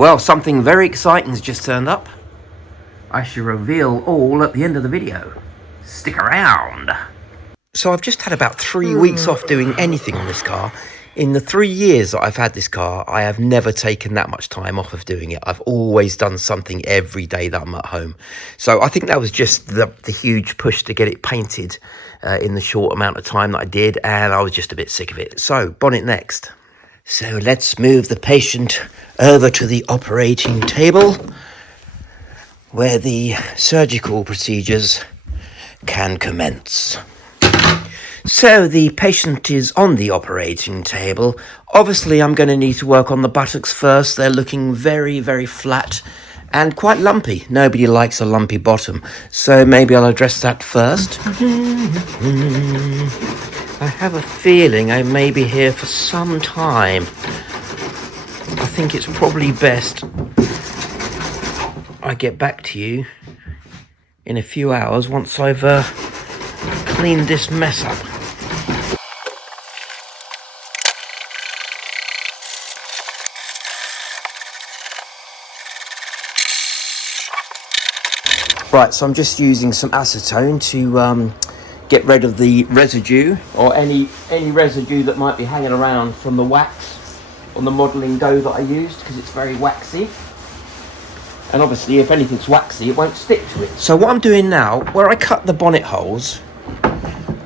Well, something very exciting has just turned up. I shall reveal all at the end of the video. Stick around. So I've just had about 3 weeks off doing anything on this car. In the 3 years that I've had this car, I have never taken that much time off of doing it. I've always done something every day that I'm at home. So I think that was just the huge push to get it painted in the short amount of time that I did. And I was just a bit sick of it. So, Bonnet next. So let's move the patient over to the operating table, where the surgical procedures can commence. So the patient is on the operating table. Obviously, I'm going to need to work on the buttocks first. They're looking very, very flat and quite lumpy. Nobody likes a lumpy bottom, so maybe I'll address that first. I have a feeling I may be here for some time. I think it's probably best I get back to you in a few hours once I've cleaned this mess up. Right, so I'm just using some acetone to get rid of the residue, or any residue that might be hanging around from the wax on the modelling dough that I used, because it's very waxy. And obviously, if anything's waxy, it won't stick to it. So what I'm doing now, where I cut the bonnet holes,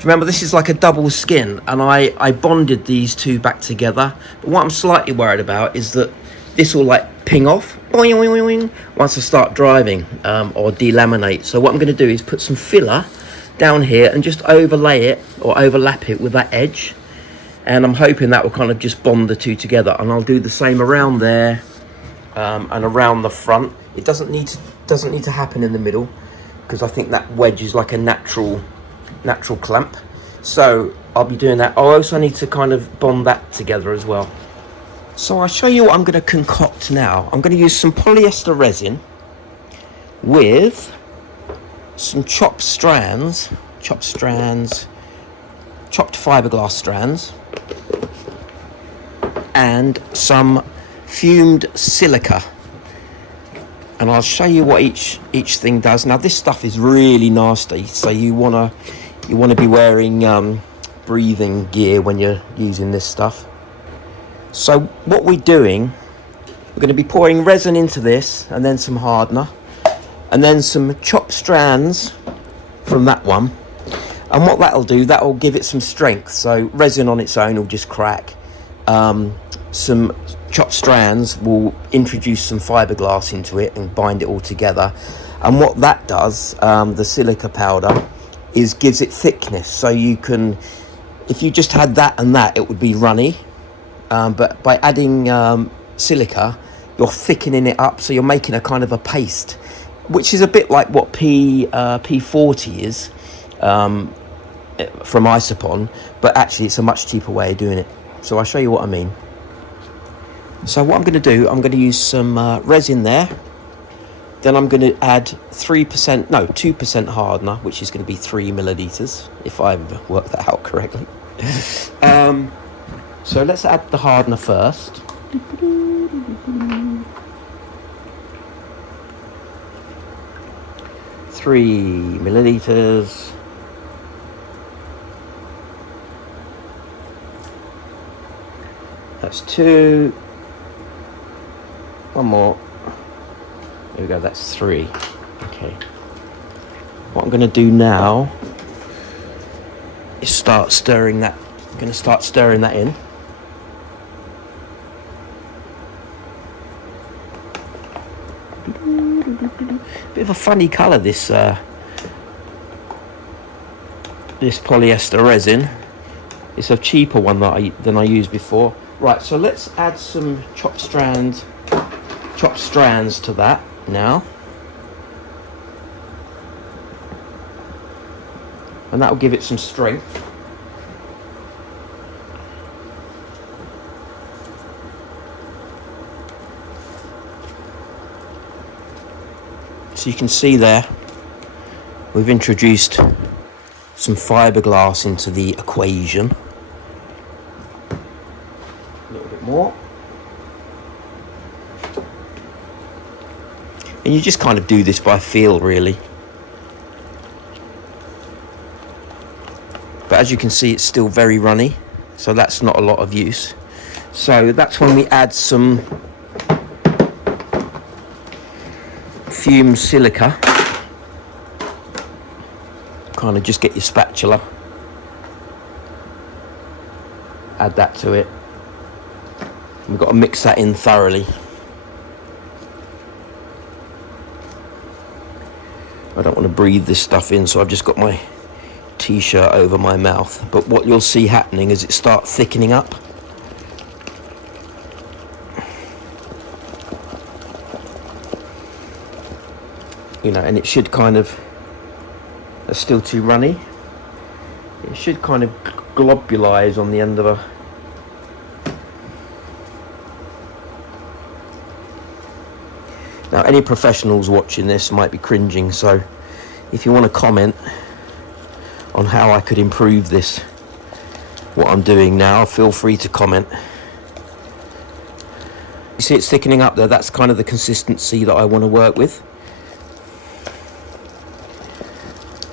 remember this is like a double skin, and I bonded these two back together. But what I'm slightly worried about is that this will like ping off boing, boing, boing, once I start driving, or delaminate. So what I'm going to do is put some filler down here and just overlay it or overlap it with that edge, and I'm hoping that will kind of just bond the two together. And I'll do the same around there and around the front. It doesn't need to happen in the middle, because I think that wedge is like a natural clamp. So I'll be doing that. I also need to kind of bond that together as well. So I'll show you what I'm going to concoct now. I'm going to use some polyester resin with some chopped fiberglass strands, and some fumed silica. And I'll show you what each thing does. Now this stuff is really nasty, so you wanna be wearing breathing gear when you're using this stuff. So what we're doing, we're going to be pouring resin into this, and then some hardener, and then some chopped strands from that one. And what that'll do, that'll give it some strength. So resin on its own will just crack. Some chopped strands will introduce some fiberglass into it and bind it all together. And what that does, the silica powder, is gives it thickness. So you can, if you just had that and that, it would be runny. But by adding silica, you're thickening it up, so you're making a kind of a paste, which is a bit like what P40 is from Isopon, but actually it's a much cheaper way of doing it. So I'll show you what I mean. So what I'm going to do, I'm going to use some resin there. Then I'm going to add 2% hardener, which is going to be 3 milliliters, if I've worked that out correctly. So let's add the hardener first. 3 milliliters. That's 2. One more. There we go, that's 3. Okay. What I'm going to do now is start stirring that. I'm going to start stirring that in. Bit of a funny colour, this polyester resin. It's a cheaper one than I used before. Right, so let's add some chopped strands to that now, and that will give it some strength. So you can see there, we've introduced some fiberglass into the equation. A little bit more. And you just kind of do this by feel, really. But as you can see, it's still very runny, so that's not a lot of use. So that's when we add some fumed silica. Kind of just get your spatula, add that to it. We've got to mix that in thoroughly. I don't want to breathe this stuff in, so I've just got my t-shirt over my mouth. But what you'll see happening is it starts thickening up. You know, and it should kind of, it's still too runny. It should kind of globulize on the end of a, now any professionals watching this might be cringing, so if you want to comment on how I could improve this, what I'm doing now, feel free to comment. You see it's thickening up there, that's kind of the consistency that I want to work with.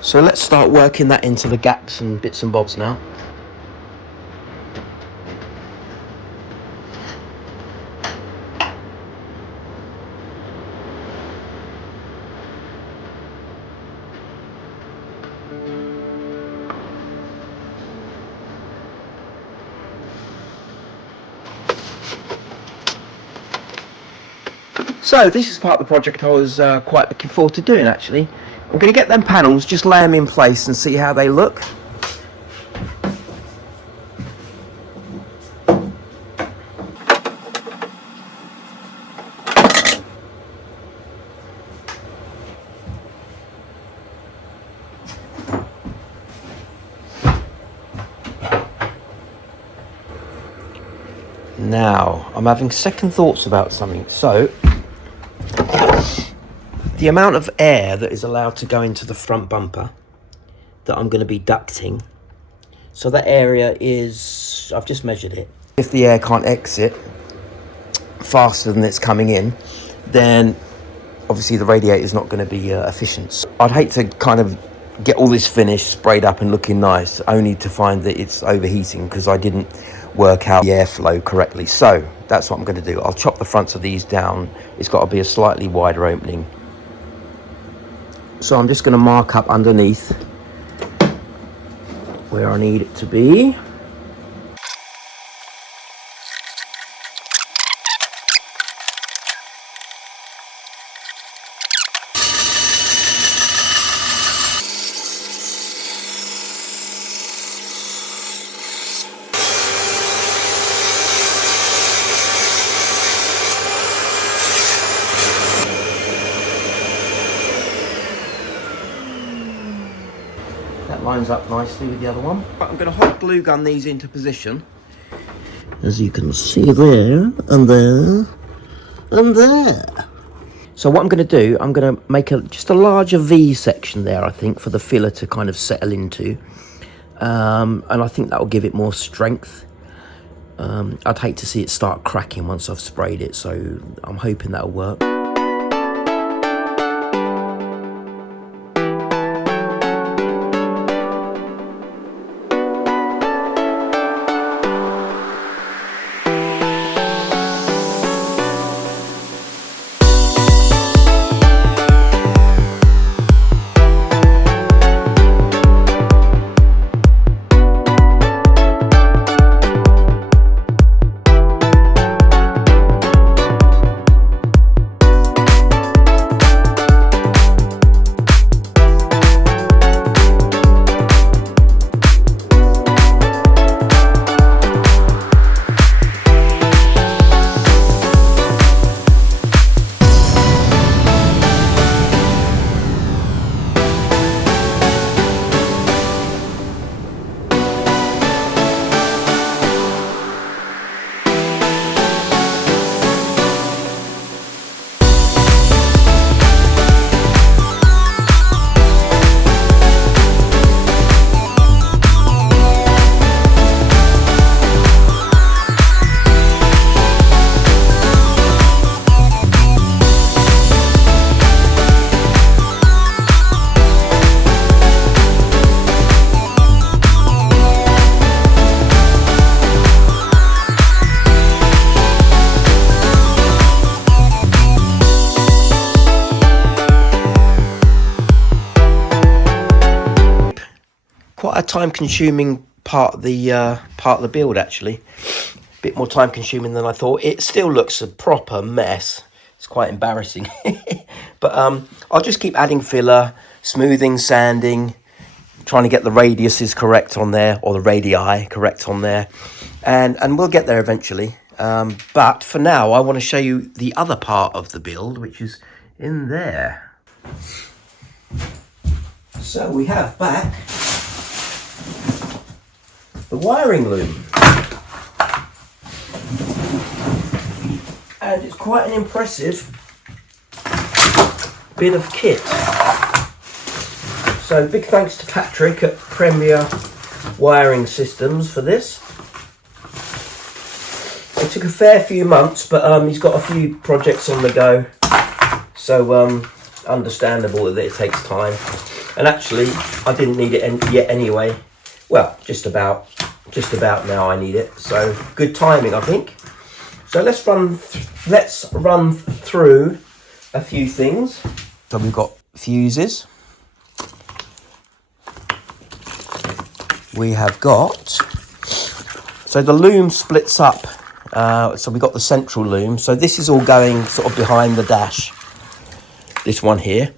So let's start working that into the gaps and bits and bobs now. So this is part of the project I was quite looking forward to doing, actually. I'm going to get them panels, just lay them in place and see how they look. Now, I'm having second thoughts about something. So, the amount of air that is allowed to go into the front bumper that I'm going to be ducting, so that area is, I've just measured it. If the air can't exit faster than it's coming in, then obviously the radiator is not going to be efficient. So I'd hate to kind of get all this finished, sprayed up and looking nice, only to find that it's overheating because I didn't work out the airflow correctly. So that's what I'm going to do. I'll chop the fronts of these down. It's got to be a slightly wider opening. So I'm just going to mark up underneath where I need it to be. That lines up nicely with the other one. I'm going to hot glue gun these into position. As you can see there, and there, and there. So what I'm going to do, I'm going to make just a larger V section there, I think, for the filler to kind of settle into. And I think that will give it more strength. I'd hate to see it start cracking once I've sprayed it, so I'm hoping that'll work. time consuming part of the build, actually. A bit more time consuming than I thought. It still looks a proper mess. It's quite embarrassing. But I'll just keep adding filler, smoothing, sanding, trying to get the radiuses correct on there, or the radii correct on there, and we'll get there eventually. But for now, I want to show you the other part of the build, which is in there. So we have back the wiring loom, and it's quite an impressive bit of kit. So big thanks to Patrick at Premier Wiring Systems for this. It took a fair few months, but he's got a few projects on the go, so understandable that it takes time. And actually, I didn't need it yet anyway. Well, just about now I need it. So good timing, I think. So let's run through a few things. So we've got fuses. We have got, so the loom splits up. So we've got the central loom. So this is all going sort of behind the dash. This one here.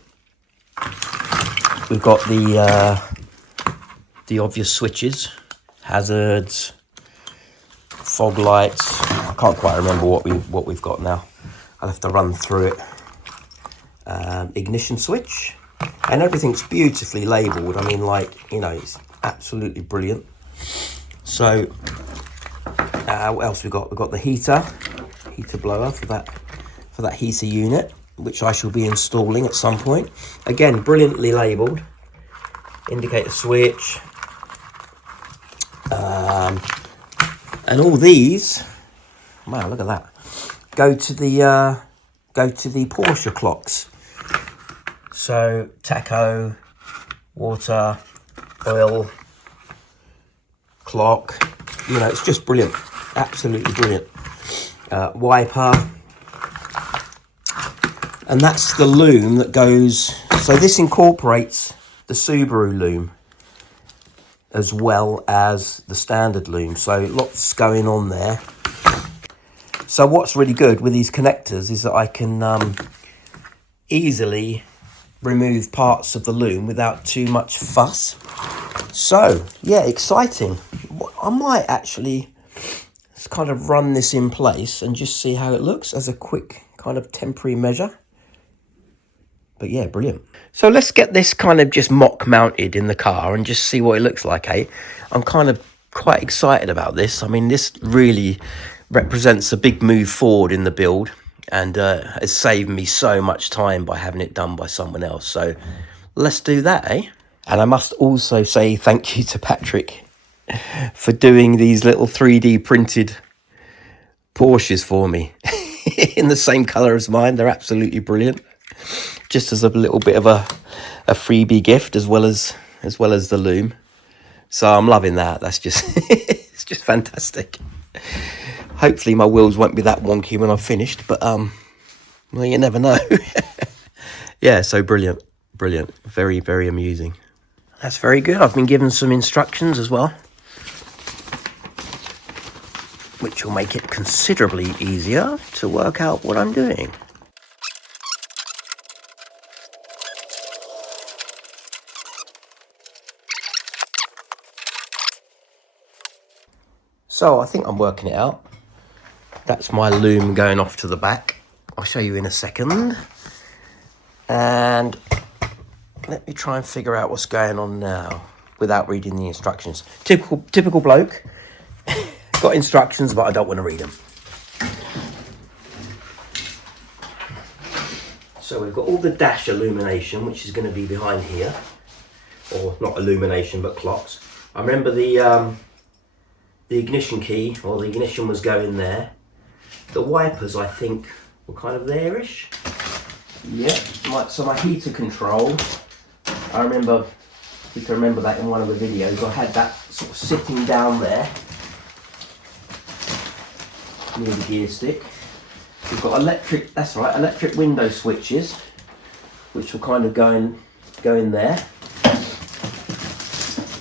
We've got the obvious switches, hazards, fog lights. I can't quite remember what we've got now. I'll have to run through it. Ignition switch, and everything's beautifully labelled. I mean, like, you know, it's absolutely brilliant. So what else we got? We've got the heater blower for that heater unit, which I shall be installing at some point. Again, brilliantly labelled. Indicator switch, and all these, wow, look at that, go to the Porsche clocks. So tacho, water, oil, clock, you know, it's just brilliant, absolutely brilliant. Wiper, and that's the loom that goes, so this incorporates the Subaru loom as well as the standard loom, so lots going on there. So what's really good with these connectors is that I can easily remove parts of the loom without too much fuss. So yeah, exciting. I might actually kind of run this in place and just see how it looks as a quick kind of temporary measure. But yeah, brilliant. So let's get this kind of just mock mounted in the car and just see what it looks like, eh? I'm kind of quite excited about this. I mean, this really represents a big move forward in the build, and has saved me so much time by having it done by someone else. So let's do that, eh? And I must also say thank you to Patrick for doing these little 3D printed Porsches for me in the same colour as mine. They're absolutely brilliant. Just as a little bit of a freebie gift, as well as the loom. So I'm loving that. That's just it's just fantastic. Hopefully my wheels won't be that wonky when I've finished, but well, you never know. Yeah, so brilliant, very, very amusing. That's very good. I've been given some instructions as well, which will make it considerably easier to work out what I'm doing. So I think I'm working it out. That's my loom going off to the back. I'll show you in a second. And let me try and figure out what's going on now without reading the instructions. Typical bloke. Got instructions, but I don't want to read them. So we've got all the dash illumination, which is going to be behind here. Or not illumination, but clocks. I remember the ignition key, or the ignition was going there. The wipers, I think, were kind of there-ish. Yeah, so my heater control, I remember, you can remember that in one of the videos, I had that sort of sitting down there near the gear stick. We've got electric window switches, which will kind of go in there.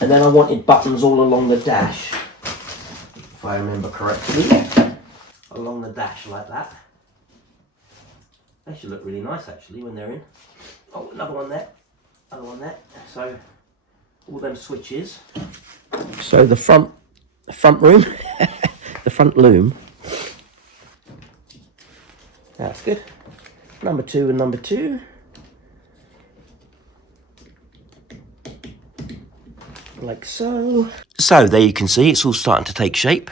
And then I wanted buttons all along the dash, if I remember correctly. Along the dash like that. They should look really nice actually when they're in. Oh, another one there. Another one there. So all them switches. So the front room, the front loom. That's good. Number 2 and number 2. Like so. So there you can see it's all starting to take shape.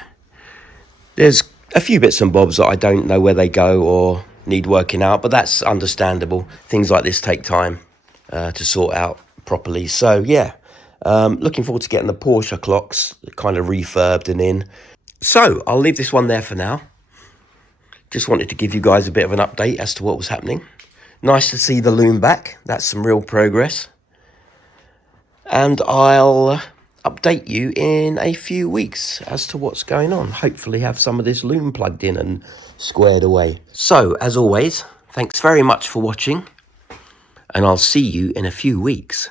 There's a few bits and bobs that I don't know where they go or need working out, but that's understandable. Things like this take time to sort out properly. So yeah, looking forward to getting the Porsche clocks kind of refurbed and in. So I'll leave this one there for now. Just wanted to give you guys a bit of an update as to what was happening. Nice to see the loom back. That's some real progress. And I'll update you in a few weeks as to what's going on. Hopefully have some of this loom plugged in and squared away. So, as always, thanks very much for watching, and I'll see you in a few weeks.